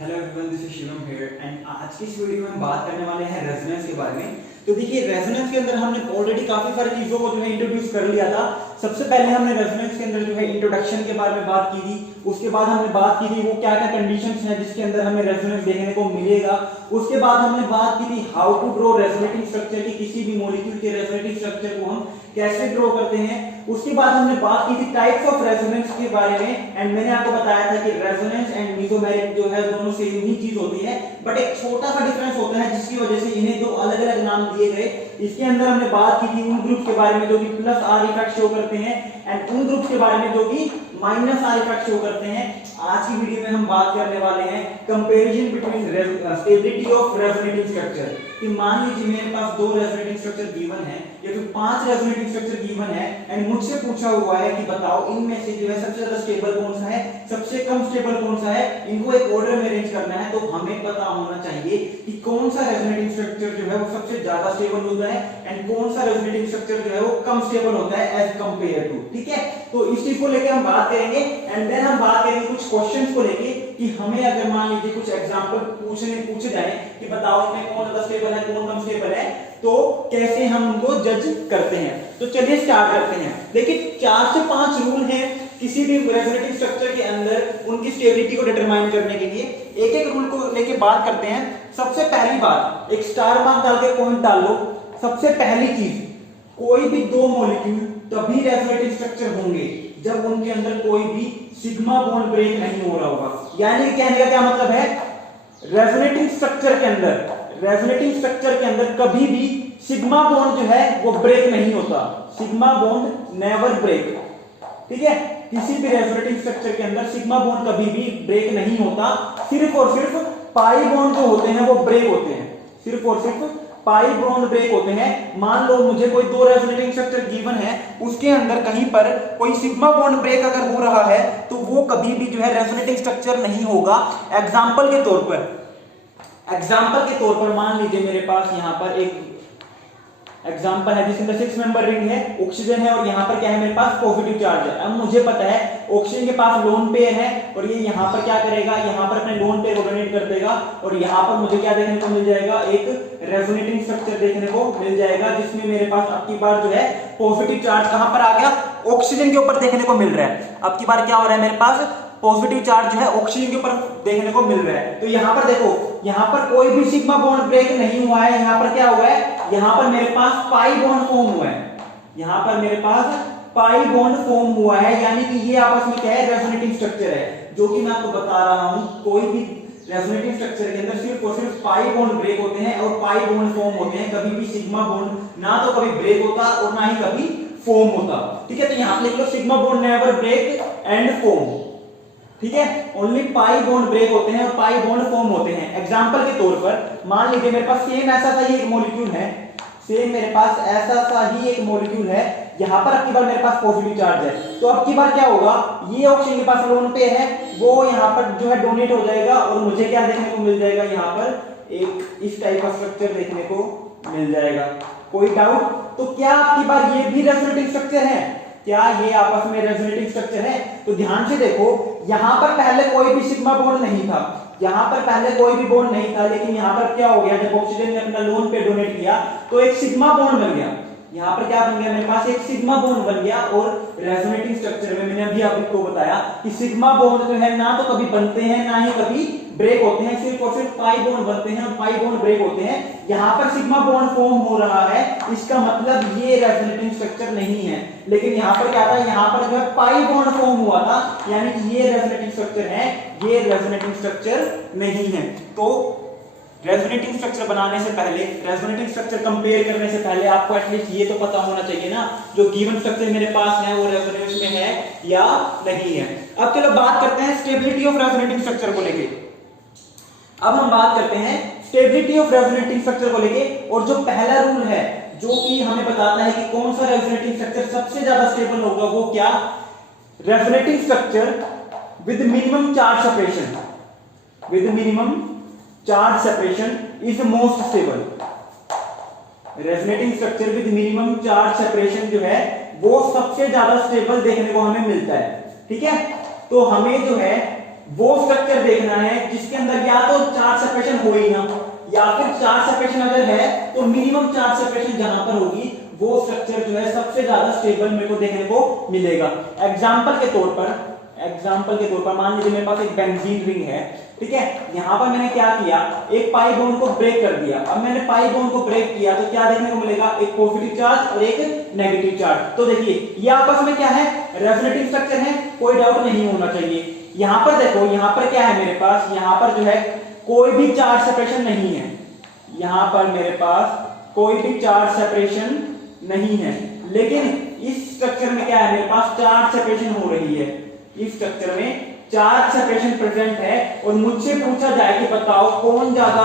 Hello everyone, this is Shivam here and आज की इस वीडियो में हम बात करने वाले हैं रेजोनेंस के बारे में। तो देखिए, रेजोनेंस के अंदर हमने ऑलरेडी काफी सारी चीजों को जो है इंट्रोड्यूस कर लिया था। सबसे पहले हमने रेजोनेंस के अंदर जो है इंट्रोडक्शन के बारे में बात की थी। उसके बाद हमने बात की थी वो क्या क्या कंडीशंस हैं जिसके अंदर हमें रेजोनेंस देखने को मिलेगा। उसके बाद हमने बात की थी how to draw resonating structure की, किसी भी मॉलिक्यूल के रेजोनेटिंग स्ट्रक्चर को हम कैसे ड्रॉ करते हैं। उसके बाद हमने बात की थी टाइप्स ऑफ रेजोनेंस के बारे में एंड मैंने आपको बताया था कि रेजोनेंस एंड मेसोमेरिक जो है दोनों सेम ही चीज होती है, बट एक छोटा सा डिफरेंस होता है जिसकी वजह से इन्हें दो अलग अलग नाम दिए गए। इसके अंदर हमने बात की थी उन ग्रुप्स के बारे में जो कि प्लस आर इफेक्ट शो करते हैं एंड उन ग्रुप्स के बारे में जो कि माइनस आर इफेक्ट शो करते हैं। आज की वीडियो में हम बात करने वाले हैं comparison between stability of resonating structure. कि मान लीजिए मेरे पास दो रेजोनेटिंग स्ट्रक्चर गिवन है या फिर 5 रेजोनेटिंग स्ट्रक्चर गिवन है एंड मुझसे पूछा हुआ है कि बताओ इनमें से जो है सबसे ज्यादा स्टेबल कौन सा है, सबसे कम स्टेबल कौन सा है। इनको एक ऑर्डर में अरेंज करना है, तो हमें पता होना चाहिए कि कौन सा रेजोनेटिंग स्ट्रक्चर जो है वो सबसे ज्यादा स्टेबल होता है एंड कौन सा रेजोनेटिंग स्ट्रक्चर जो है वो कम स्टेबल होता है एज कंपेयर टू। ठीक है, तो इस चीज को लेकर हम बात करेंगे एंड देन हम बात करेंगे कुछ क्वेश्चंस को लेके कि हमें अगर मान लीजिए कुछ एग्जांपल पूछे जाए कि बताओ इनमें कौन ज्यादा स्टेबल है कौन कम स्टेबल है, तो कैसे हम उनको जज करते हैं। तो चलिए स्टार्ट करते हैं। देखिए, 4 से 5 रूल हैं किसी भी रेजोनेटिंग स्ट्रक्चर के अंदर उनकी स्टेबिलिटी को डिटरमाइन करने के लिए। एक एक रूल को लेके बात करते हैं। सबसे पहली बात, एक स्टार मार्क डाल के पॉइंट डाल लो। सबसे पहली चीज, कोई भी दो मॉलिक्यूल तभी रेजोनेटिंग स्ट्रक्चर होंगे जब उनके अंदर कोई भी सिग्मा बॉन्ड ब्रेक नहीं हो रहा होगा। यानी कहने का क्या मतलब है, रेजोनेटिंग स्ट्रक्चर के अंदर कभी भी सिग्मा बॉन्ड जो है वो ब्रेक नहीं होता। Sigma bond never break. ठीक है, किसी भी रेजोनेटिंग स्ट्रक्चर के अंदर सिग्मा बॉन्ड कभी भी ब्रेक नहीं होता। सिर्फ और सिर्फ पाई बॉन्ड जो होते हैं वो ब्रेक होते हैं। सिर्फ और सिर्फ पाई बॉन्ड ब्रेक होते हैं। मान लो मुझे कोई दो रेजोनेटिंग स्ट्रक्चर गिवन है, उसके अंदर कहीं पर कोई सिग्मा बॉन्ड ब्रेक अगर हो रहा है तो वो कभी भी जो है रेजोनेटिंग स्ट्रक्चर नहीं होगा। एग्जांपल के तौर पर मान लीजिए मेरे पास यहां पर एक एग्जांपल है जिसके अंदर 6 मेंबर रिंग है, ऑक्सीजन है और यहां पर क्या है मेरे पास पॉजिटिव चार्ज है। अब मुझे पता है ऑक्सीजन के पास लोन पेयर है और ये यहां पर क्या करेगा, यहां पर अपने लोन पेयर को डोनेट कर देगा और यहां पर मुझे क्या देखने को मिल जाएगा, एक रेजोनेटिंग स्ट्रक्चर देखने को मिल जाएगा जिसमें मेरे पास अब की बार जो है पॉजिटिव चार्ज कहां पर आ गया, ऑक्सीजन के ऊपर देखने को मिल रहा है। अब की बार क्या हो रहा है, मेरे पास पॉजिटिव चार्ज जो है ऑक्सीजन के ऊपर देखने को मिल रहा है। तो यहां पर देखो, यहां पर कोई भी सिग्मा बॉन्ड ब्रेक नहीं हुआ है। यहां पर क्या हुआ है, यहां पर मेरे पास पाई बॉन्ड फॉर्म हुआ है। यहां पर मेरे पास पाई बॉन्ड फॉर्म हुआ है, यानी कि ये आपस में क्या है, रेजोनेटिंग स्ट्रक्चर है। जो कि मैं आपको बता रहा हूं, कोई भी रेजोनेटिंग स्ट्रक्चर के अंदर सिर्फ और सिर्फ पाई बॉन्ड ब्रेक होते हैं और पाई बॉन्ड फॉर्म होते हैं। कभी भी सिग्मा बॉन्ड ना तो कभी ब्रेक होता और ना ही कभी फॉर्म होता। ठीक है, तो यहां लिख लो sigma bond never break and form. ठीक है, ओनली पाई बॉन्ड ब्रेक होते हैं और पाई बॉन्ड फॉर्म होते हैं। एग्जांपल के तौर पर मान लीजिए मेरे पास सेम ऐसा सा ही एक मॉलिक्यूल है, सेम मेरे पास ऐसा सा ही एक मॉलिक्यूल है। यहां पर अब की बार मेरे पास पॉजिटिव चार्ज है, तो अब की बार क्या होगा, ये ऑक्सीजन के पास लोन पे है, वो यहां पर जो है डोनेट हो जाएगा और मुझे क्या देखने को मिल जाएगा, यहां पर एक इस टाइप का स्ट्रक्चर देखने को मिल जाएगा। कोई डाउट? तो क्या अब की बार ये भी रेजोनेटिंग स्ट्रक्चर है? क्या ये आपस में रेजोनेटिंग स्ट्रक्चर है? तो ध्यान से देखो, यहां पर पहले कोई भी सिग्मा बॉन्ड नहीं था, यहां पर पहले कोई भी बॉन्ड नहीं था, लेकिन यहां पर क्या हो गया, जब ऑक्सीजन ने अपना लोन पे डोनेट किया तो एक सिग्मा बॉन्ड बन गया। यहां पर क्या बन गया, मेरे पास एक सिग्मा बॉन्ड बन गया। और रेजोनेटिंग स्ट्रक्चर में मैंने अभी आपको बताया कि सिग्मा बॉन्ड जो है ना तो कभी बनते हैं ना ही कभी ब्रेक होते हैं। सिर्फ और सिर्फ पाई बॉन्ड बनते हैं और पाई बॉन्ड ब्रेक होते हैं। यहां पर सिग्मा बॉन्ड फॉर्म हो रहा है, इसका मतलब ये रेजोनेटिंग स्ट्रक्चर नहीं है। लेकिन यहां पर क्या था, यहां पर जो है पाई बॉन्ड फॉर्म हुआ था, यानी कि ये रेजोनेटिंग स्ट्रक्चर है, ये रेजोनेटिंग स्ट्रक्चर नहीं है। तो रेजोनेटिंग स्ट्रक्चर बनाने से पहले, रेजोनेटिंग स्ट्रक्चर कंपेयर करने से पहले आपको एटलीस्ट ये तो पता होना चाहिए ना, जो गिवन स्ट्रक्चर मेरे पास है वो रेजोनेंस में है या नहीं है। अब चलो बात करते हैं स्टेबिलिटी ऑफ रेजोनेटिंग स्ट्रक्चर को लेके। अब हम बात करते हैं स्टेबिलिटी ऑफ रेजोनेटिंग स्ट्रक्चर को लेके, और जो पहला रूल है जो कि हमें बताता है कि कौन सा रेजोनेटिंग स्ट्रक्चर सबसे ज्यादा स्टेबल होगा, वो क्या, resonating structure with minimum charge separation, with minimum charge separation is most stable. Resonating structure with minimum charge separation जो है वो सबसे ज्यादा स्टेबल देखने को हमें मिलता है। ठीक है, तो हमें जो है वो स्ट्रक्चर देखना है जिसके अंदर क्या मिनिमम चार्ज सेपरेशन जहां पर होगी वो स्ट्रक्चर जो है सबसे ज्यादा स्टेबल मेरे को देखने को मिलेगा। एग्जांपल के तौर पर मान लीजिए मेरे पास एक बेंजीन रिंग है, ठीक है। यहां पर मैंने क्या किया, एक पाई बॉन्ड को ब्रेक कर दिया। अब मैंने पाई बॉन्ड को ब्रेक किया तो क्या देखने को मिलेगा, एक पॉजिटिव चार्ज और एक नेगेटिव चार्ज। तो देखिए ये आपस में क्या है, रेजोनेटिंग स्ट्रक्चर है, कोई डाउट नहीं होना चाहिए। यहां पर देखो, यहां पर क्या है मेरे पास, यहां पर जो है कोई भी चार्ज सेपरेशन नहीं है, यहां पर मेरे पास कोई भी चार्ज सेपरेशन नहीं है, लेकिन इस स्ट्रक्चर में क्या है, मेरे पास चार्ज सेपरेशन हो रही है। इस स्ट्रक्चर में चार्ज सेपरेशन प्रेजेंट है और मुझसे पूछा जाए कि बताओ कौन ज्यादा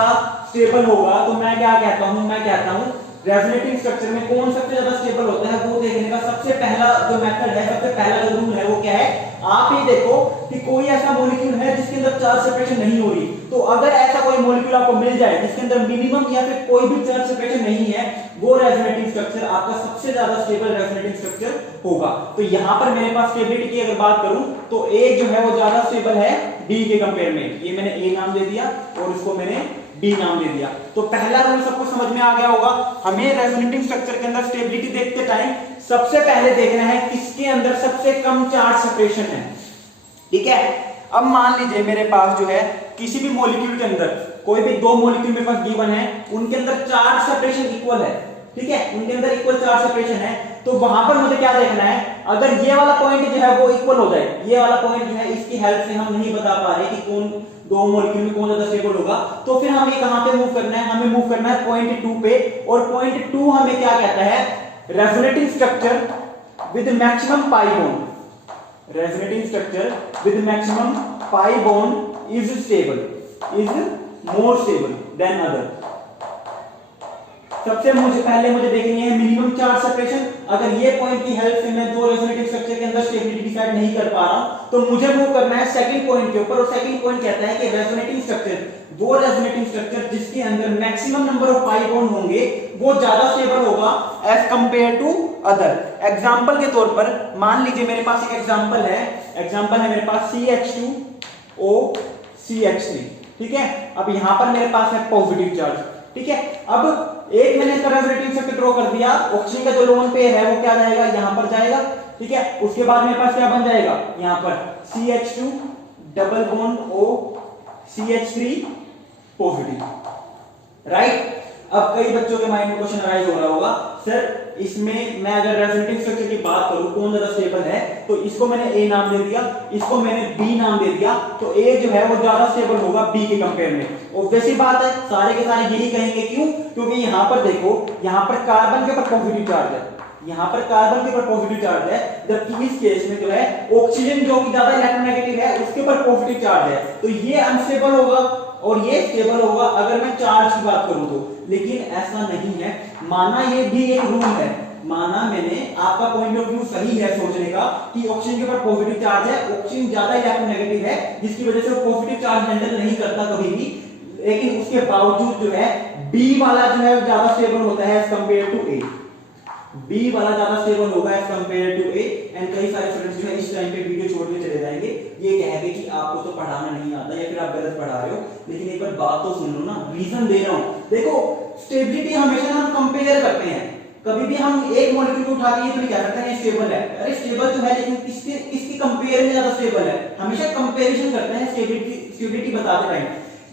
स्टेबल होगा, तो मैं क्या कहता हूं रेजोनेटिंग स्ट्रक्चर में कौन सबसे ज्यादा स्टेबल होता है वो देखने का सबसे पहला जो मेथड है, सबसे पहला जो रूल है वो क्या है, आप ही देखो कि कोई ऐसा मॉलिक्यूल है जिसके अंदर चार्ज सेपरेशन नहीं हो रही। तो अगर ऐसा कोई मॉलिक्यूल आपको मिल जाए जिसके अंदर मिनिमम या फिर कोई भी चार्ज सेपरेशन नहीं है, वो रेजोनेटिंग स्ट्रक्चर आपका सबसे ज्यादा स्टेबल रेजोनेटिंग स्ट्रक्चर होगा। तो यहां पर मेरे पास स्टेबिलिटी की अगर बात करूं तो ए जो है वो ज्यादा स्टेबल है डी के कंपेयर में। ये मैंने ए नाम दे दिया और इसको मैंने डी नाम दे दिया। तो पहला रूल सबको समझ में आ गया होगा। हमें रेजोनेटिंग स्ट्रक्चर के अंदर स्टेबिलिटी देखते टाइम सबसे पहले देखना है किसके अंदर सबसे कम चार्ज सेपरेशन है, ठीक है। अब मान लीजिए मेरे पास जो है किसी भी मॉलिक्यूल के अंदर कोई भी दो मॉलिक्यूल मेरे पास गिवन है, उनके अंदर चार्ज सेपरेशन इक्वल है, ठीक है, उनके अंदर इक्वल चार्ज सेपरेशन है। तो वहां पर मुझे क्या देखना है, अगर ये वाला पॉइंट जो है वो इक्वल हो जाए, ये वाला पॉइंट जो है इसकी हेल्प से हम नहीं बता पा रहे कि कौन दो मॉलिक्यूल में कौन ज्यादा स्टेबल होगा, तो फिर हमें कहां पे मूव करना है, हमें मूव करना है पॉइंट 2 पे। और पॉइंट 2 हमें क्या कहता है, resonating structure with maximum pi bond, resonating structure with maximum pi bond is stable, is more stable then other. सबसे पहले मुझे देखनी है मिनिमम चार्ज सेपरेशन। अगर ये पॉइंट की हेल्प से मैं दो रेजोनेटिंग स्ट्रक्चर के अंदर स्टेबिलिटी डिसाइड नहीं कर पा रहा हूं, तो मुझे मूव करना है सेकंड पॉइंट के ऊपर। और सेकंड पॉइंट कहता है कि रेजोनेटिंग स्ट्रक्चर, वो रेजोनेटिंग स्ट्रक्चर जिसके अंदर maximum number of pi bond होंगे वो ज्यादा स्टेबल होगा as compare to other. Example के तौर पर मान लीजिए मेरे पास एक एग्जांपल है मेरे पास CH2O CH3, ठीक है। अब यहां पर मेरे पास है पॉजिटिव चार्ज, ठीक है। अब एक मैंने इसका रेजोनेटिंग स्ट्रक्चर ड्रॉ कर दिया, ऑक्सीजन का जो लोन पेयर है वो क्या जाएगा, यहां पर जाएगा, ठीक है। उसके बाद मेरे पास क्या बन जाएगा, यहां पर CH2 double bond O CH3 positive, right. अब कई बच्चों के माइंड में क्वेश्चन अराइज हो रहा होगा, सर इसमें मैं अगर रेजोनेटिंग स्ट्रक्चर की बात करूं कौन ज्यादा स्टेबल है, तो इसको मैंने A नाम दे दिया, इसको मैंने B नाम दे दिया, तो A जो है वो ज्यादा स्टेबल होगा B के कंपेयर में। ऑब्वियस ही बात है, सारे के सारे यही कहेंगे, क्यों, क्योंकि यहां पर देखो, यहां पर कार्बन के ऊपर पॉजिटिव चार्ज है, यहां पर कार्बन के ऊपर पॉजिटिव चार्ज है, जबकि इस केस में जो है ऑक्सीजन जो कि ज्यादा इलेक्ट्रोनेगेटिव है उसके ऊपर पॉजिटिव चार्ज है। तो ये अनस्टेबल होगा और ये स्टेबल होगा अगर मैं चार्ज की बात करूं तो। लेकिन ऐसा नहीं है, माना ये भी एक रूल है, माना मैंने आपका पॉइंट ऑफ व्यू सही है सोचने का कि ऑक्सीजन के ऊपर पॉजिटिव चार्ज है, ऑक्सीजन ज्यादा इलेक्ट्रोनेगेटिव है जिसकी वजह से वो पॉजिटिव चार्ज हैंडल नहीं करता कभी भी, लेकिन उसके बावजूद जो है बी वाला जो है ज्यादा स्टेबल होता है as compare to A, B वाला ज्यादा स्टेबल होगा as compare to A. And कई सारे स्टूडेंट्स जो है इस टाइम पे वीडियो छोड़ के चले जाएंगे, ये कहेंगे कि आपको तो पढ़ाना नहीं आता या फिर आप गलत पढ़ा रहे हो। लेकिन एक बार बात तो सुन लो ना, रीजन दे रहा हूं। देखो स्टेबिलिटी हमेशा हम कंपेयर करते हैं, कभी भी हम एक मॉलिक्यूल को उठा के ये तो नहीं कह सकते हैं स्टेबल है, अरे स्टेबल तो है लेकिन किसकी कंपेयर में ज्यादा स्टेबल है, हमेशा कंपैरिजन करते हैं स्टेबिलिटी बताते टाइम।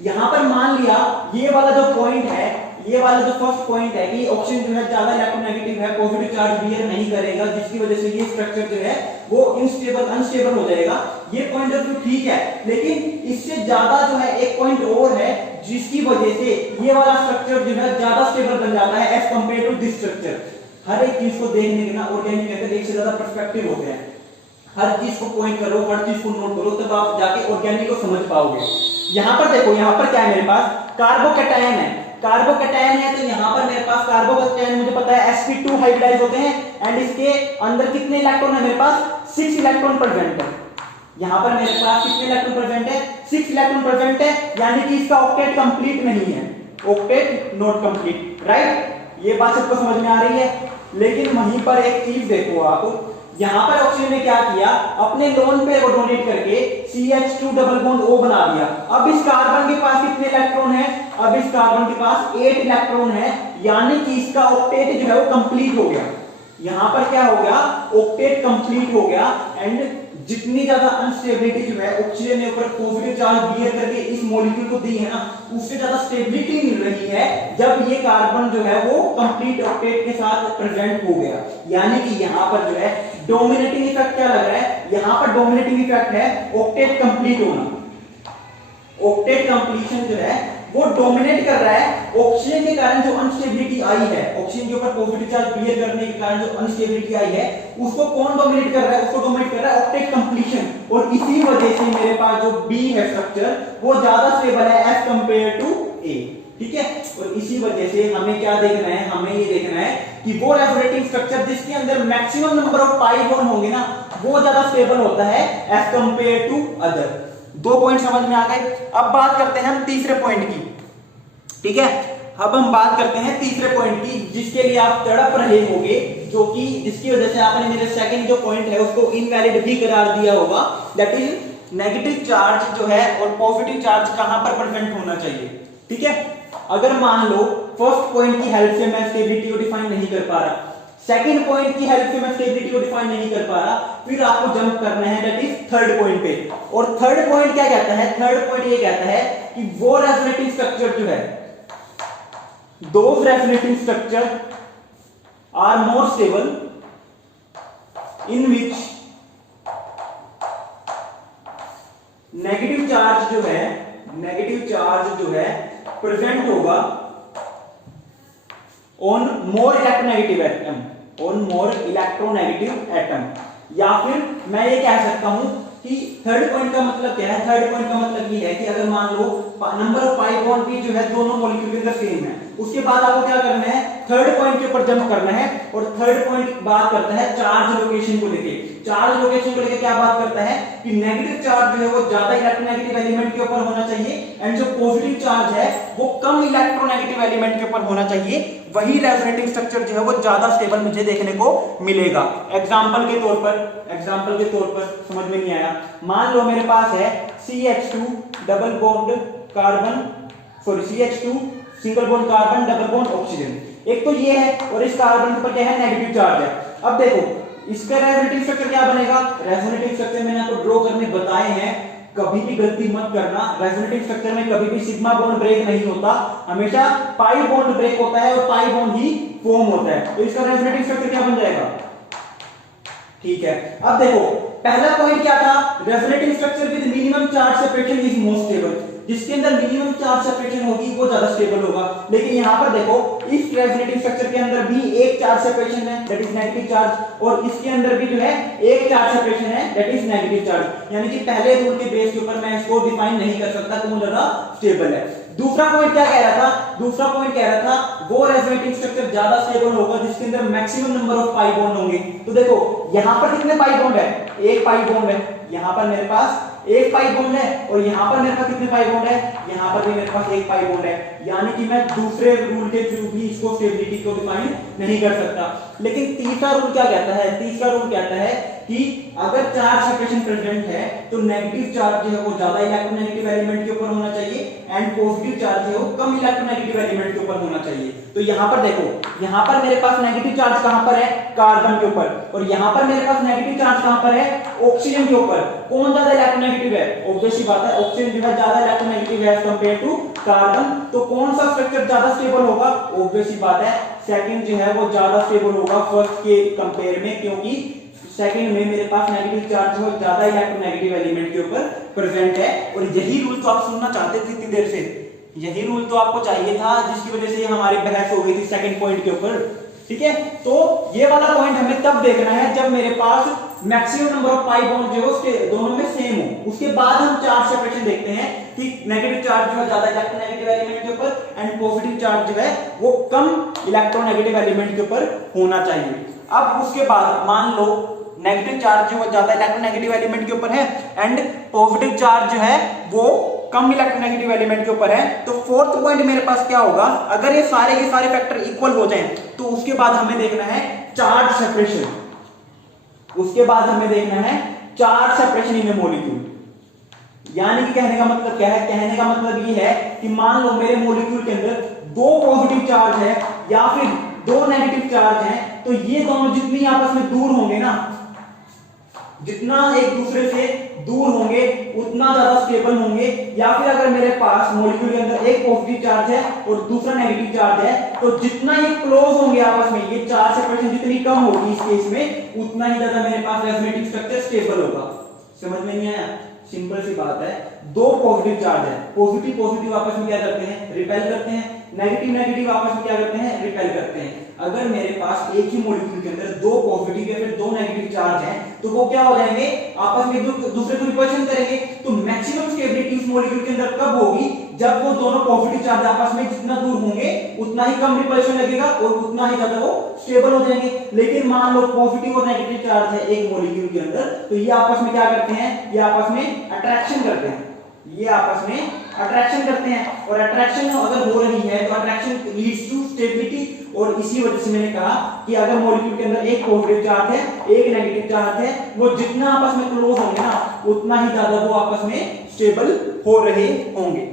यहां पर मान लिया ये वाला जो पॉइंट है, ये वाला जो फर्स्ट पॉइंट है कि ऑक्सीजन जो है ज्यादा इलेक्ट्रोनेगेटिव है, पॉजिटिव चार्ज बियर नहीं करेगा, जिसकी वजह से ये स्ट्रक्चर जो है वो अनस्टेबल हो जाएगा। ये पॉइंट ऑफ व्यू ठीक है, लेकिन इससे ज्यादा जो है एक पॉइंट और है जिसकी वजह से ये वाला स्ट्रक्चर जो है ज्यादा स्टेबल बन जाता है as compare to this structure. हर एक चीज को देखने के ना ऑर्गेनिक मेथड एक से ज्यादा पर्सपेक्टिव होते हैं, हर चीज को पॉइंट करो, हर चीज को नोट करो, तब आप जाके ऑर्गेनिक को समझ पाओगे। यहां पर देखो, यहां पर क्या है मेरे पास, कार्बोकैटायन है, कार्बोकैटायन है, तो यहां पर मेरे पास कार्बोकैटायन मुझे पता है sp2 हाइब्रिडाइज होते हैं एंड इसके अंदर कितने इलेक्ट्रॉन है मेरे पास, 6 इलेक्ट्रॉन प्रेजेंट है। यहां पर मेरे पास कितने इलेक्ट्रॉन प्रेजेंट है, 6 इलेक्ट्रॉन प्रेजेंट है, यानी कि इसका ऑक्टेट कंप्लीट नहीं है, ऑक्टेट नॉट कंप्लीट, राइट। ये बात सबको समझ में आ रही है। लेकिन वहीं पर एक चीज देखो आप, यहां पर ऑक्सीजन ने क्या किया, अपने लोन पेयर को डोनेट करके CH2 डबल बॉन्ड O बना दिया। अब इस कार्बन के पास कितने इलेक्ट्रॉन है, अब इस कार्बन के पास 8 इलेक्ट्रॉन है, यानी कि इसका ऑक्टेट जो है वो कंप्लीट हो गया। यहां पर क्या हो गया, ऑक्टेट कंप्लीट हो गया। एंड जितनी ज्यादा अनस्टेबिलिटी जो है ऑक्सीजन ने ऊपर पॉजिटिव चार्ज बियर करके इस मॉलिक्यूल को दी है ना, उससे ज्यादा स्टेबिलिटी मिल रही है जब ये कार्बन जो है वो कंप्लीट ऑक्टेट के साथ प्रेजेंट हो गया। यानी कि यहां पर जो है डोमिनेटिंग इफेक्ट क्या लग रहा है, यहां पर डोमिनेटिंग इफेक्ट है ऑक्टेट कंप्लीट होना। ऑक्टेट कंप्लीशन जो है वो डोमिनेट कर रहा है। ऑक्सीजन के कारण जो अनस्टेबिलिटी आई है, ऑक्सीजन के ऊपर पॉजिटिव चार्ज बियर करने के कारण जो अनस्टेबिलिटी आई है, उसको कौन डोमिनेट कर रहा है, उसको डोमिनेट कर रहा है ऑक्टेट कंप्लीशन। और इसी वजह से मेरे पास जो बी है स्ट्रक्चर वो ज्यादा स्टेबल है एज कंपेयर टू ए। ठीक है, और इसी वजह से हमें क्या देखना है, हमें ये देखना है कि वो रेजोनेटिंग स्ट्रक्चर जिसके अंदर maximum number of pi bond होंगे ना, वो ज्यादा स्टेबल होता है as compare to other. 2 point समझ में आ गए। अब बात करते हैं हम तीसरे पॉइंट की। ठीक है, अब हम बात करते हैं तीसरे पॉइंट की, जिसके लिए आप तड़प रहे होंगे, जो कि जिसकी वजह से आपने मेरे सेकंड जो पॉइंट है उसको इनवैलिड भी करार दिया होगा। दैट इज नेगेटिव चार्ज जो है और पॉजिटिव चार्ज कहां पर प्रेजेंट होना चाहिए। ठीक है, अगर मान लो फर्स्ट पॉइंट की हेल्प से मैं स्टेबिलिटी को डिफाइन नहीं कर पा रहा, सेकंड पॉइंट की हेल्प से मैं स्टेबिलिटी को डिफाइन नहीं कर पा रहा, फिर आपको जंप करना है दैट इज थर्ड पॉइंट पे। और थर्ड पॉइंट क्या कहता है, थर्ड पॉइंट ये कहता है कि वो रेजोनेटिंग स्ट्रक्चर जो है, those resonating structure are more stable in which negative charge जो है प्रेजेंट होगा ऑन मोर इलेक्ट्रोनेगेटिव एटम। या फिर मैं ये कह सकता हूं कि थर्ड पॉइंट का मतलब क्या है, थर्ड पॉइंट का मतलब ये है कि अगर मान लो नंबर ऑफ पाई बॉन्ड भी जो है दोनों मॉलिक्यूल के अंदर सेम है, उसके बाद आपको क्या करना है, थर्ड पॉइंट के ऊपर जंप करना है। और थर्ड पॉइंट बात करता है चार्ज लोकेशन को लेके। चार्ज लोकेशन को लेके क्या बात करता है कि नेगेटिव चार्ज जो है वो ज्यादा इलेक्ट्रोनेगेटिव एलिमेंट के ऊपर होना चाहिए, एंड जो पॉजिटिव चार्ज है वो कम इलेक्ट्रोनेगेटिव एलिमेंट के ऊपर होना चाहिए। वही रेजोनेटिंग स्ट्रक्चर जो है वो ज्यादा स्टेबल मुझे देखने को मिलेगा। एग्जांपल के तौर पर समझ में नहीं आया, मान लो मेरे पास है CH2 double bond carbon, CH2 single bond carbon double bond oxygen. एक तो ये है, और इस कार्बन के ऊपर क्या है, नेगेटिव चार्ज है। अब देखो इसका रेजोनेटिव स्ट्रक्चर क्या बनेगा, रेजोनेटिव स्ट्रक्चर मैंने आपको ड्रॉ करने बताए हैं, कभी भी गलती मत करना। रेजोनेटिव स्ट्रक्चर में कभी भी सिग्मा बॉन्ड ब्रेक नहीं होता, हमेशा पाई बॉन्ड ब्रेक होता है और पाई बॉन्ड ही फॉर्म होता है। तो इसका रेजोनेटिव स्ट्रक्चर क्या बन जाएगा, ठीक है। अब देखो पहला पॉइंट क्या था, resonating structure with minimum charge separation is most stable. जिसके अंदर मिनिमम चार्ज सेपरेशन होगी वो ज्यादा स्टेबल होगा। लेकिन यहां पर देखो इस रेजोनेटिंग स्ट्रक्चर के अंदर भी एक चार्ज सेपरेशन है दैट इज नेगेटिव चार्ज, और इसके अंदर भी जो है एक चार्ज सेपरेशन है दैट इज नेगेटिव चार्ज। यानी कि पहले रूल के बेस के ऊपर मैं इसको डिफाइन नहीं कर सकता कौन ज्यादा स्टेबल है। दूसरा पॉइंट क्या कह रहा था, दूसरा पॉइंट कह रहा था वो रेजोनेटिंग स्ट्रक्चर ज्यादा स्टेबल होगा जिसके अंदर maximum number of pi bond होंगे। तो देखो यहां पर कितने पाई बॉन्ड है, एक पाई बॉन्ड है, यहां पर मेरे पास एक पाई बॉन्ड है, और यहां पर मेरे पास कितने पाई बॉन्ड है, यहां पर भी मेरे पास एक पाई बॉन्ड है। यानी कि मैं दूसरे रूल के थ्रू भी इसको स्टेबिलिटी को डिफाइन नहीं कर सकता। लेकिन तीसरा रूल क्या कहता है, तीसरा रूल कहता है कि अगर चार्ज सेपरेशन प्रेजेंट है तो नेगेटिव चार्ज जो है वो ज्यादा इलेक्ट्रोनेगेटिव एलिमेंट के ऊपर होना चाहिए, एंड पॉजिटिव चार्ज जो है वो कम इलेक्ट्रोनेगेटिव एलिमेंट के ऊपर होना चाहिए। तो यहां पर देखो, यहां पर मेरे पास नेगेटिव चार्ज कहां पर है, कार्बन के ऊपर, और यहां पर मेरे पास नेगेटिव चार्ज कहां पर है, ऑक्सीजन के ऊपर। कौन ज्यादा इलेक्ट्रोनेगेटिव है, ऑब्वियस सी बात है ऑक्सीजन जो है ज्यादा इलेक्ट्रोनेगेटिव है एज कंपेयर टू कार्बन। तो कौन सा स्ट्रक्चर ज्यादा स्टेबल होगा, ऑब्वियस सी बात है सेकंड जो है वो ज्यादा स्टेबल होगा फर्स्ट के कंपेयर में, क्योंकि सेकंड में मेरे पास नेगेटिव चार्ज हो ज्यादा इलेक्ट्रोनेगेटिव एलिमेंट के ऊपर प्रेजेंट है। और यही रूल तो आप सुनना चाहते थे इतनी देर से, यही रूल तो आपको चाहिए था जिसकी वजह से हमारी बहस हो गई थी सेकंड पॉइंट के ऊपर। ठीक है, तो ये वाला पॉइंट हमें तब देखना है जब मेरे पास maximum number of pi bond जो है उसके दोनों में सेम हो। उसके बाद हम चार्ज सेपरेशन देखते हैं कि नेगेटिव चार्ज जो है ज्यादा इलेक्ट्रोनेगेटिव एलिमेंट के ऊपर, एंड पॉजिटिव चार्ज जो है वो कम इलेक्ट्रोनेगेटिव एलिमेंट के ऊपर होना चाहिए। अब उसके बाद मान लो नेगेटिव चार्ज जो है ज्यादा इलेक्ट्रोनेगेटिव एलिमेंट के ऊपर है, एंड पॉजिटिव चार्ज जो है वो कम इलेक्ट्रोनेगेटिव एलिमेंट के ऊपर है। तो फोर्थ पॉइंट मेरे पास क्या होगा, अगर ये सारे के सारे फैक्टर इक्वल हो जाएं तो उसके बाद हमें देखना है चार्ज सेपरेशन, उसके बाद हमें देखना है चार्ज सेपरेशन इन ए मॉलिक्यूल। यानी कि कहने का मतलब क्या है, कहने का मतलब ये है कि मान लो मेरे मॉलिक्यूल के अंदर दो पॉजिटिव चार्ज है या फिर दो नेगेटिव चार्ज है, तो ये दोनों जितनी आपस में दूर होंगे ना, जितना एक दूसरे से दूर होंगे उतना ज्यादा स्टेबल होंगे। या फिर अगर मेरे पास मॉलिक्यूल के अंदर एक पॉजिटिव चार्ज है और दूसरा नेगेटिव चार्ज है, तो जितना ये क्लोज होंगे आपस में, ये चार्ज सेपरेशन जितनी कम होगी इस केस में, उतना ही ज्यादा मेरे पास रेजोनेटिव स्ट्रक्चर स्टेबल होगा। समझ में नहीं आया? सिंपल सी बात है, दो पॉजिटिव चार्ज है, पॉजिटिव पॉजिटिव आपस में क्या करते हैं, रिपेल करते हैं, नेगेटिव नेगेटिव आपस में क्या करते हैं, रिपेल करते हैं। अगर मेरे पास एक ही मॉलिक्यूल के अंदर दो पॉजिटिव या फिर दो नेगेटिव चार्ज हैं, तो वो क्या हो जाएंगे, आपस में दूसरे को रिपल्शन करेंगे। तो मैक्सिमम स्टेबिलिटी उस मॉलिक्यूल के अंदर कब होगी, जब वो दोनों पॉजिटिव चार्ज आपस में जितना दूर होंगे उतना ही कम रिपल्शन लगेगा और उतना ही ज्यादा वो स्टेबल हो जाएंगे। लेकिन मान लो पॉजिटिव और नेगेटिव चार्ज है एक मॉलिक्यूल के अंदर, तो ये आपस में क्या करते हैं, ये आपस में अट्रैक्शन करते हैं, ये आपस में अट्रैक्शन करते हैं। और अट्रैक्शन अगर हो रही है तो अट्रैक्शन लीड्स टू स्टेबिलिटी। और इसी वजह से मैंने कहा कि अगर मॉलिक्यूल के अंदर एक पॉजिटिव चार्ज है एक नेगेटिव चार्ज है, वो जितना आपस में क्लोज होंगे ना, उतना ही ज्यादा वो आपस में स्टेबल हो रहे होंगे।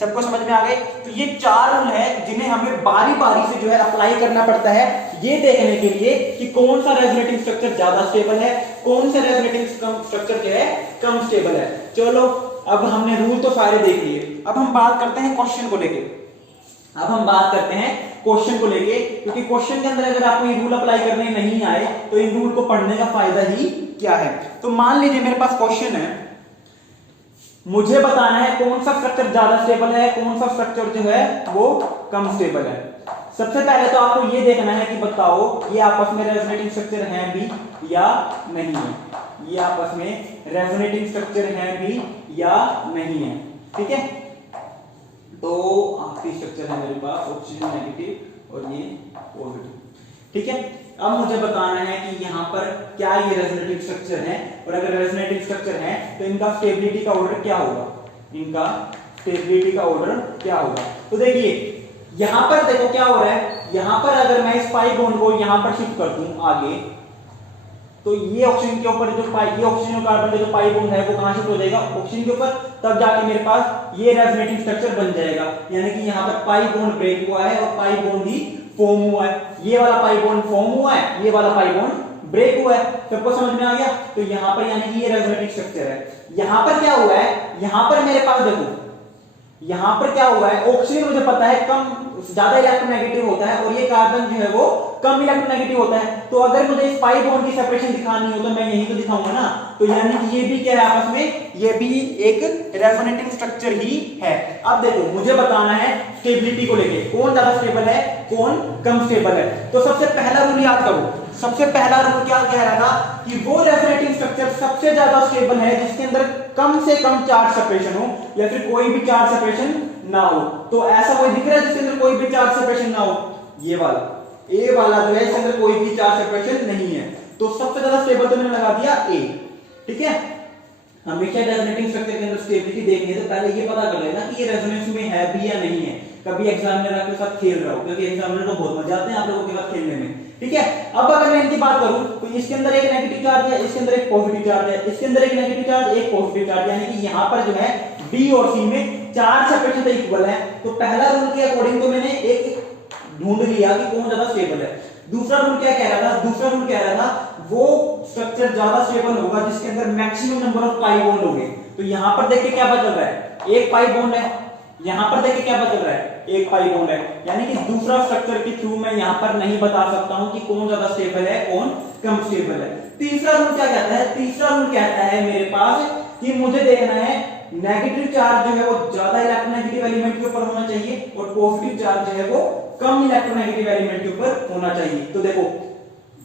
सबको समझ में आ गए? तो ये चार रूल है जिन्हें हमें बारी बारी से जो है अप्लाई करना पड़ता है, ये देखने के लिए कि कौन सा रेजोनेटिव स्ट्रक्चर ज्यादा स्टेबल है, कौन सा रेजोनेटिव स्ट्रक्चर जो है कम स्टेबल है। चलो अब हमने रूल तो सारे देख लिए, अब हम बात करते हैं क्वेश्चन को लेके। अब हम बात करते हैं क्वेश्चन को लेके, क्योंकि क्वेश्चन के अंदर अगर आपको ये रूल अप्लाई करने नहीं आए तो इन रूल को पढ़ने का फायदा ही क्या है। तो मान लीजिए मेरे पास क्वेश्चन है, मुझे बताना है कौन सा स्ट्रक्चर ज्यादा स्टेबल है, कौन सा स्ट्रक्चर जो है वो कम स्टेबल है। सबसे पहले तो आपको ये देखना है कि बताओ ये आपस में रेजोनेटिंग स्ट्रक्चर है भी या नहीं है, ये आपस में रेजोनेटिंग स्ट्रक्चर है भी या नहीं है। ठीक है, तो आखिरी स्ट्रक्चर है मेरे पास ऑक्सीजन नेगेटिव और ये पॉजिटिव। ठीक है, अब मुझे बताना है कि यहाँ पर क्या ये रेजोनेटिव स्ट्रक्चर है, और अगर रेजोनेटिव स्ट्रक्चर है तो इनका स्टेबिलिटी का ऑर्डर क्या होगा, इनका स्टेबिलिटी का ऑर्डर क्या होगा। तो देखिए यहां पर देखो क्या हो रहा है, यहां पर अगर मैं इस पाई बॉन्ड को यहां पर शिफ्ट कर दूं आगे, तो ये ऑक्सीजन के ऊपर जो ये ऑक्सीजन और कार्बन का जो पाई बॉन्ड है वो कहां शिफ्ट हो जाएगा, ऑक्सीजन के ऊपर। तब जाके मेरे पास ये रेजोनेटिव स्ट्रक्चर बन जाएगा, यानी कि यहां पर पाई बॉन्ड ब्रेक हुआ है और पाई बॉन्ड ही फॉर्म हुआ है। ये वाला पाई बॉन्ड फॉर्म हुआ है, ये वाला पाई बॉन्ड ब्रेक हुआ है। सबको समझ में आ गया? तो यहां पर यानी कि ये रेजोनेटिव स्ट्रक्चर है। यहां पर क्या हुआ है, यहां पर मेरे पास देखो यहां पर क्या हुआ है, ऑक्सीजन मुझे पता है कम ज्यादा इलेक्ट्रोनेगेटिव होता है और ये कार्बन जो है वो कम इलेक्ट्रोनेगेटिव होता है। तो अगर मुझे इस पाई बॉन्ड की सेपरेशन दिखानी हो तो मैं यही तो दिखाऊंगा ना। तो यानी कि ये भी क्या है आपस में, ये भी एक रेजोनेटिंग स्ट्रक्चर ही है। अब देखो मुझे बताना है स्टेबिलिटी को लेके, कौन ज्यादा स्टेबल है कौन कम स्टेबल है। तो सबसे पहला रूल याद करो, सबसे पहला रूल क्या कह रहा था कि वो रेजोनेटिंग स्ट्रक्चर सबसे ज्यादा स्टेबल है जिसके अंदर कम से कम चार्ज सेपरेशन हो या फिर कोई भी चार्ज सेपरेशन ना हो। तो ऐसा कोई दिख रहा है जिसके अंदर कोई भी चार्ज सेपरेशन ना हो, ये वाला ए वाला जो है इसके अंदर कोई भी चार्ज सेपरेशन नहीं है। तो सबसे ज्यादा स्टेबल तो मैंने लगा दिया ए। ठीक है, हमेशा रेजोनेटिंग स्ट्रक्चर के अंदर स्टेबिलिटी देखनी है तो पहले ये पता कर लेना कि ये रेजोनेंस में है भी या नहीं है। कभी एग्जामिनर आपके साथ खेल रहा हो, क्योंकि एग्जामिनर को बहुत मजा आते हैं आप लोगों के साथ खेलने में। ठीक है, अब अगर मैं इनकी बात करूं तो इसके अंदर एक नेगेटिव चार्ज है, इसके अंदर एक पॉजिटिव चार्ज है, इसके अंदर एक नेगेटिव चार्ज एक पॉजिटिव चार्ज, यानी कि यहां पर जो है बी और सी में चार्ज सेपरेशन इक्वल है। तो पहला रूल के अकॉर्डिंग तो मैंने एक ढूंढ लिया कि कौन ज्यादा स्टेबल है। दूसरा रूल क्या कह रहा था, दूसरा रूल कह रहा था वो स्ट्रक्चर ज्यादा स्टेबल होगा जिसके अंदर maximum number of pi bond होंगे। तो यहां पर देखिए क्या पता चल रहा है, एक पाई बॉन्ड है, यहां पर देखिए क्या पता चल रहा है, एक पाई बॉन्ड है। यानी कि दूसरा स्ट्रक्चर के थ्रू मैं यहां पर नहीं बता सकता हूं कि कौन ज्यादा स्टेबल है कौन कम स्टेबल है। तीसरा रूल क्या कहता है, तीसरा रूल कहता है मेरे पास कि मुझे देखना है नेगेटिव चार्ज जो है वो ज्यादा इलेक्ट्रोनेगेटिव एलिमेंट के ऊपर होना चाहिए और पॉजिटिव चार्ज जो है वो कम इलेक्ट्रोनेगेटिव एलिमेंट के ऊपर होना चाहिए। तो देखो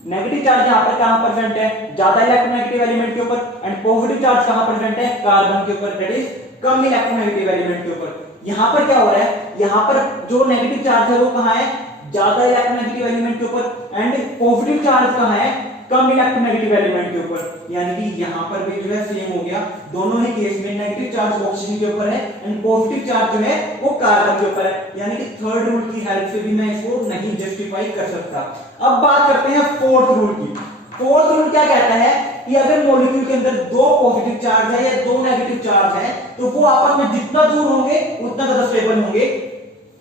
नेगेटिव चार्ज यहां पर कहां प्रेजेंट है, ज्यादा इलेक्ट्रोनेगेटिव एलिमेंट के ऊपर, एंड पॉजिटिव चार्ज कहां प्रेजेंट है, कार्बन के ऊपर, that is come electronegative element के ऊपर। यहां पर क्या हो रहा है, यहां पर जो नेगेटिव चार्ज है वो कहां है, ज्यादा इलेक्ट्रोनेगेटिव एलिमेंट के ऊपर, एंड पॉजिटिव चार्ज कहां है, कम इलेक्ट्रोनेगेटिव एलिमेंट के ऊपर। यानी कि यहां पर भी जो है सेम हो गया, दोनों ही केस में नेगेटिव चार्ज ऑक्सीजन के ऊपर है एंड पॉजिटिव चार्ज जो है वो कार्बन के ऊपर है। यानी कि थर्ड रूल की हेल्प से भी मैं इसको नहीं जस्टिफाई कर सकता। अब बात करते हैं फोर्थ रूल की। फोर्थ रूल क्या कहता है कि अगर मॉलिक्यूल के अंदर दो पॉजिटिव चार्ज है या दो नेगेटिव चार्ज है तो वो आपस में जितना दूर होंगे उतना ज्यादा स्टेबल होंगे,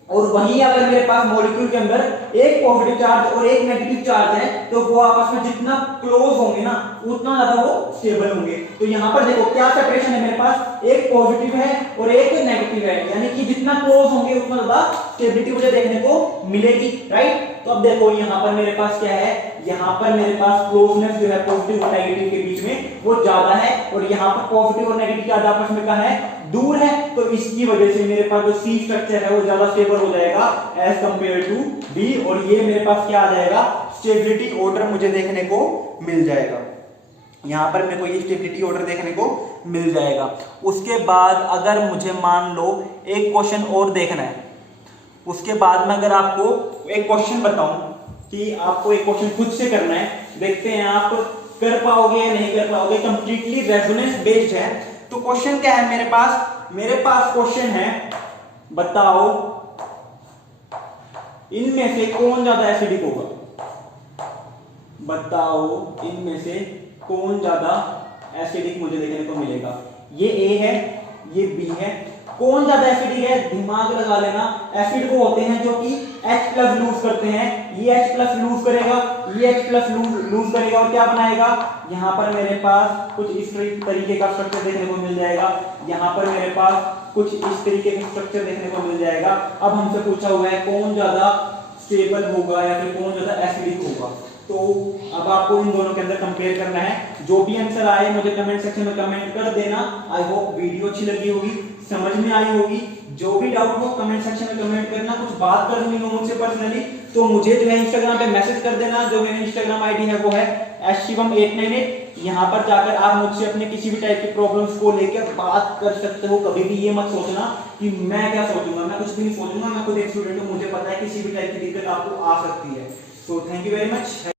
और वहीं अगर मेरे पास मॉलिक्यूल के अंदर एक पॉजिटिव चार्ज और एक नेगेटिव चार्ज है तो वो आपस में जितना क्लोज होंगे ना उतना ज्यादा वो स्टेबल होंगे। तो यहाँ पर देखो क्या सेपरेशन है, मेरे पास एक पॉजिटिव है और एक नेगेटिव है, यानी कि जितना क्लोज होंगे उतना ज्यादा स्टेबिलिटी मुझे देखने को मिलेगी, राइट। तो अब देखो यहाँ पर मेरे पास क्या है, यहाँ पर मेरे पास क्लोजनेस जो है पॉजिटिव और नेगेटिव के बीच में वो ज्यादा है, और यहाँ पर पॉजिटिव और नेगेटिव चार्ज आपस में कहाँ है, दूर है। तो इसकी वजह से मेरे पास जो सी स्ट्रक्चर है वो ज्यादा स्टेबल हो जाएगा एज कंपेयर टू बी, और ये मेरे पास क्या आ जाएगा, स्टेबिलिटी ऑर्डर मुझे देखने को मिल जाएगा। यहाँ पर मेरे को ये स्टेबिलिटी ऑर्डर देखने को मिल जाएगा। उसके बाद अगर मुझे मान लो एक क्वेश्चन और देखना है, उसके बाद में अगर आपको एक क्वेश्चन बताऊं कि आपको एक क्वेश्चन खुद से करना है, देखते हैं आप कर पाओगे या नहीं कर पाओगे, कंप्लीटली रेजोनेंस बेस्ड है। तो क्वेश्चन क्या है मेरे पास क्वेश्चन है, बताओ इनमें से कौन ज्यादा एसिडिक होगा, बताओ इनमें से कौन ज्यादा एसिडिक मुझे देखने को मिलेगा। ये ए है, ये बी है, कौन ज्यादा एसिडिक है, दिमाग लगा लेना। एसिड वो होते हैं जो कि H+ लूज करते हैं, ये H+ लूज करेगा, ये H+ लूज करेगा और क्या बनाएगा, यहाँ पर मेरे पास कुछ इस तरीके का स्ट्रक्चर देखने को मिल जाएगा, यहाँ पर मेरे पास कुछ इस तरीके का स्ट्रक्चर देखने को मिल जाएगा। अब हमसे पूछा हुआ है कौन ज्यादा स्टेबल होगा या फिर कौन ज्यादा एसिडिक होगा। तो अब आपको इन दोनों के अंदर कंपेयर करना है। जो भी आंसर आए मुझे कमेंट सेक्शन में कमेंट कर देना। आई होप वीडियो अच्छी लगी होगी, समझ में आई होगी। जो भी डाउट हो कमेंट सेक्शन में कमेंट करना। कुछ बात करनी हो मुझसे पर्सनली तो मुझे जो है इंस्टाग्राम पे मैसेज कर देना। जो मेरी इंस्टाग्राम आईडी है वो है @shivam898। यहाँ पर जाकर आप मुझसे अपने किसी भी टाइप की प्रॉब्लम्स को लेकर बात कर सकते हो। कभी भी ये मत सोचना कि मैं क्या सोचूंगा, मैं कुछ भी नहीं सोचूंगा। मैं खुद एक स्टूडेंट हूँ, मुझे पता है किसी भी टाइप की दिक्कत आपको आ सकती है। So thank you very much.